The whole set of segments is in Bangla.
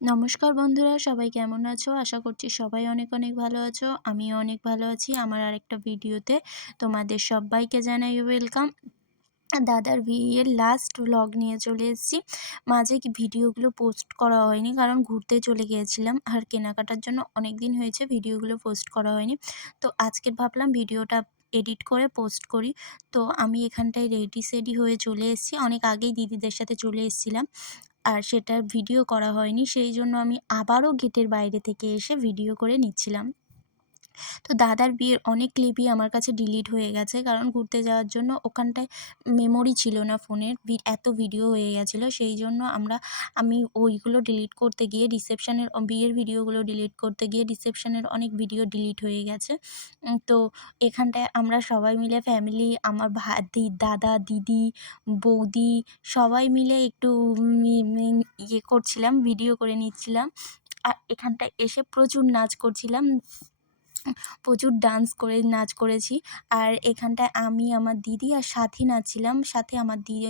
নমস্কার বন্ধুরা, সবাই কেমন আছো? আশা করছি সবাই অনেক অনেক ভালো আছো। আমিও অনেক ভালো আছি। আমার আরেকটা ভিডিওতে তোমাদের সবাইকে জানাই ওয়েলকাম। দাদার বিয়ের লাস্ট ব্লগ নিয়ে চলে এসেছি। মাঝে ভিডিওগুলো পোস্ট করা হয়নি কারণ ঘুরতে চলে গিয়েছিলাম আর কেনাকাটার জন্য অনেক দিন হয়েছে ভিডিওগুলো পোস্ট করা হয়নি। তো আজকের ভাবলাম ভিডিওটা এডিট করে পোস্ট করি। তো আমি এখানটায় রেডি সেডি হয়ে চলে এসেছি। অনেক আগেই দিদিদের সাথে চলে এসেছিলাম। আর সেটার ভিডিও করা হয়নি, সেই জন্য আমি আবারও গেটের বাইরে থেকে এসে ভিডিও করে নিচ্ছিলাম। তো দাদার বিয়ের অনেক ক্লিপই আমার কাছে ডিলিট হয়ে গেছে। কারণ ঘুরতে যাওয়ার জন্য ওখানটায় মেমোরি ছিল না ফোনের এত ভিডিও হয়ে গেছিল। সেই জন্য আমরা, আমি ওইগুলো ডিলিট করতে গিয়ে রিসেপশানের বিয়ের ভিডিওগুলো ডিলিট করতে গিয়ে রিসেপশানের অনেক ভিডিও ডিলিট হয়ে গেছে। তো এখানটায় আমরা সবাই মিলে ফ্যামিলি আমার ভা দাদা, দিদি, বৌদি সবাই মিলে একটু ইয়ে করছিলাম ভিডিও করে নিচ্ছিলাম। আর এখানটায় এসে প্রচুর নাচ করছিলাম। প্রচুর ডান্স করে, নাচ করেছি। আর এখানটায় আমি, আমার দিদি আর সাথী নাচছিলাম। সাথে আমার দিদি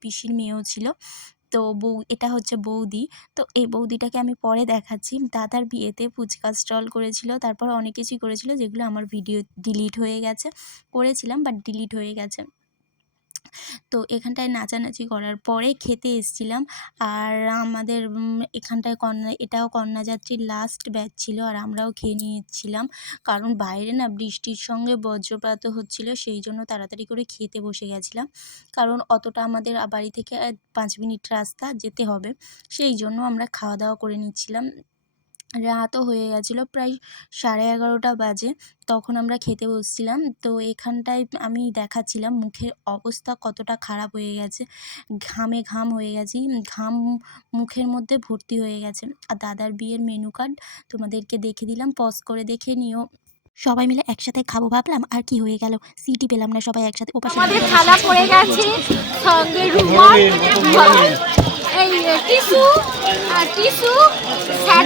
পিসির মেয়েও ছিল। তো বৌ, এটা হচ্ছে বৌদি। তো এই বৌদিটাকে আমি পরে দেখাচ্ছি। দাদার বিয়েতে ফুচকা স্টল করেছিল। তারপর অনেক কিছুই করেছিল, যেগুলো আমার ভিডিও ডিলিট হয়ে গেছে। করেছিলাম বাট ডিলিট হয়ে গেছে। তো এখানটায় নাচানাচি করার পরে খেতে এসেছিলাম। আর আমাদের এখানটায় কন্যা, এটাও কন্যাযাত্রীর লাস্ট ব্যাচ ছিল আর আমরাও খেয়ে নিয়েছিলাম। কারণ বাইরে না বৃষ্টির সঙ্গে বজ্রপাতও হচ্ছিল, সেই জন্য তাড়াতাড়ি করে খেতে বসে গেছিলাম। কারণ অতটা আমাদের বাড়ি থেকে পাঁচ মিনিট রাস্তা যেতে হবে, সেই জন্য আমরা খাওয়া দাওয়া করে নিচ্ছিলাম। রাতও হয়ে গেছিল প্রায় সাড়ে এগারোটা বাজে তখন আমরা খেতে বসছিলাম। তো এখানটায় আমি দেখাচ্ছিলাম মুখের অবস্থা কতটা খারাপ হয়ে গেছে ঘামে ঘাম হয়ে গেছি ঘাম মুখের মধ্যে ভর্তি হয়ে গেছে। আর দাদার বিয়ের মেনু কার্ড তোমাদেরকে দেখে দিলাম পজ করে দেখে নিও। সবাই মিলে একসাথে খাব ভাবলাম আর কি হয়ে গেল? সিটি পেলাম না সবাই একসাথে ওপাশে আমাদের থালা পড়ে গেছে সঙ্গে রুমাল এই টিস্যু আর টিস্যু স্যাটমোলা আর একটা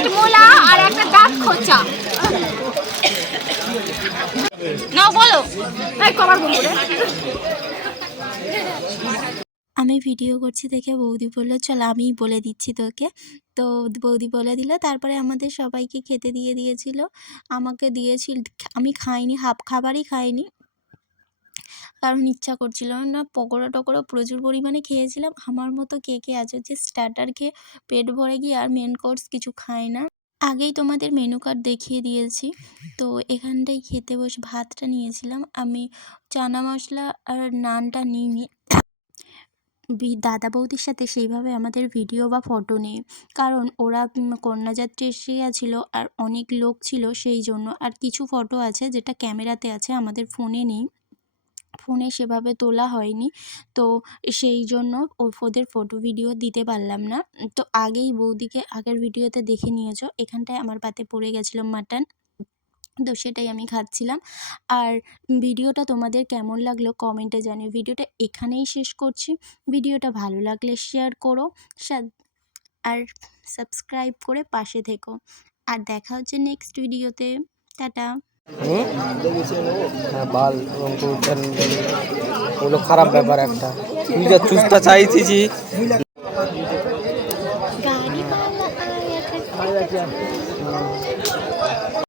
বলো। আমি ভিডিও করছি দেখে বৌদি বলল, চল, আমিই বলে দিচ্ছি তোকে। তো বৌদি বলে দিল, তারপরে আমাদের সবাইকে খেতে দিয়ে দিয়েছিল। আমাকে দিয়েছিল, আমি খাইনি, হাফ খাবারই খাইনি। কারণ ইচ্ছা করছিল না, পকোড়া টকোড়া প্রচুর পরিমাণে খেয়েছিলাম। আমার মতো কে কে আছে যে স্টার্টার খেয়ে পেট ভরে গিয়ে আর মেন কোর্স কিছু খায় না। আগেই তোমাদের মেনু কার্ড দেখিয়ে দিয়েছি। তো এখানটায় খেতে বসে ভাতটা নিয়েছিলাম। আমি চানা মশলা আর নানটা নিইনি। দাদা বৌদির সাথে সেইভাবে আমাদের ভিডিও বা ফটো নেই। কারণ ওরা কন্যাযাত্রী এসে গেছিল আর অনেক লোক ছিল সেই জন্য। আর কিছু ফটো আছে যেটা ক্যামেরাতে আছে, আমাদের ফোনে নেই। ফোনে সেভাবে তোলা হয়নি। তো সেই জন্য ওদের ফটো ভিডিও দিতে পারলাম না। তো আগেই বৌদিকে আগের ভিডিওতে দেখে নিয়েছো। এখানটায় আমার পাতে পড়ে গেছিল মাটন তো সেটাই আমি খাচ্ছিলাম। আর ভিডিওটা তোমাদের কেমন লাগল কমেন্টে জানিও। ভিডিওটা এখানেই শেষ করছি। ভিডিওটা ভালো লাগলে শেয়ার করো। আর সাবস্ক্রাইব করে পাশে থেকো। আর দেখা হচ্ছে নেক্সট ভিডিওতে টাটা। হ্যাঁ বাল ওগুলো খারাপ ব্যাপার একটা। তুই যা চুস্তা চাইছিছি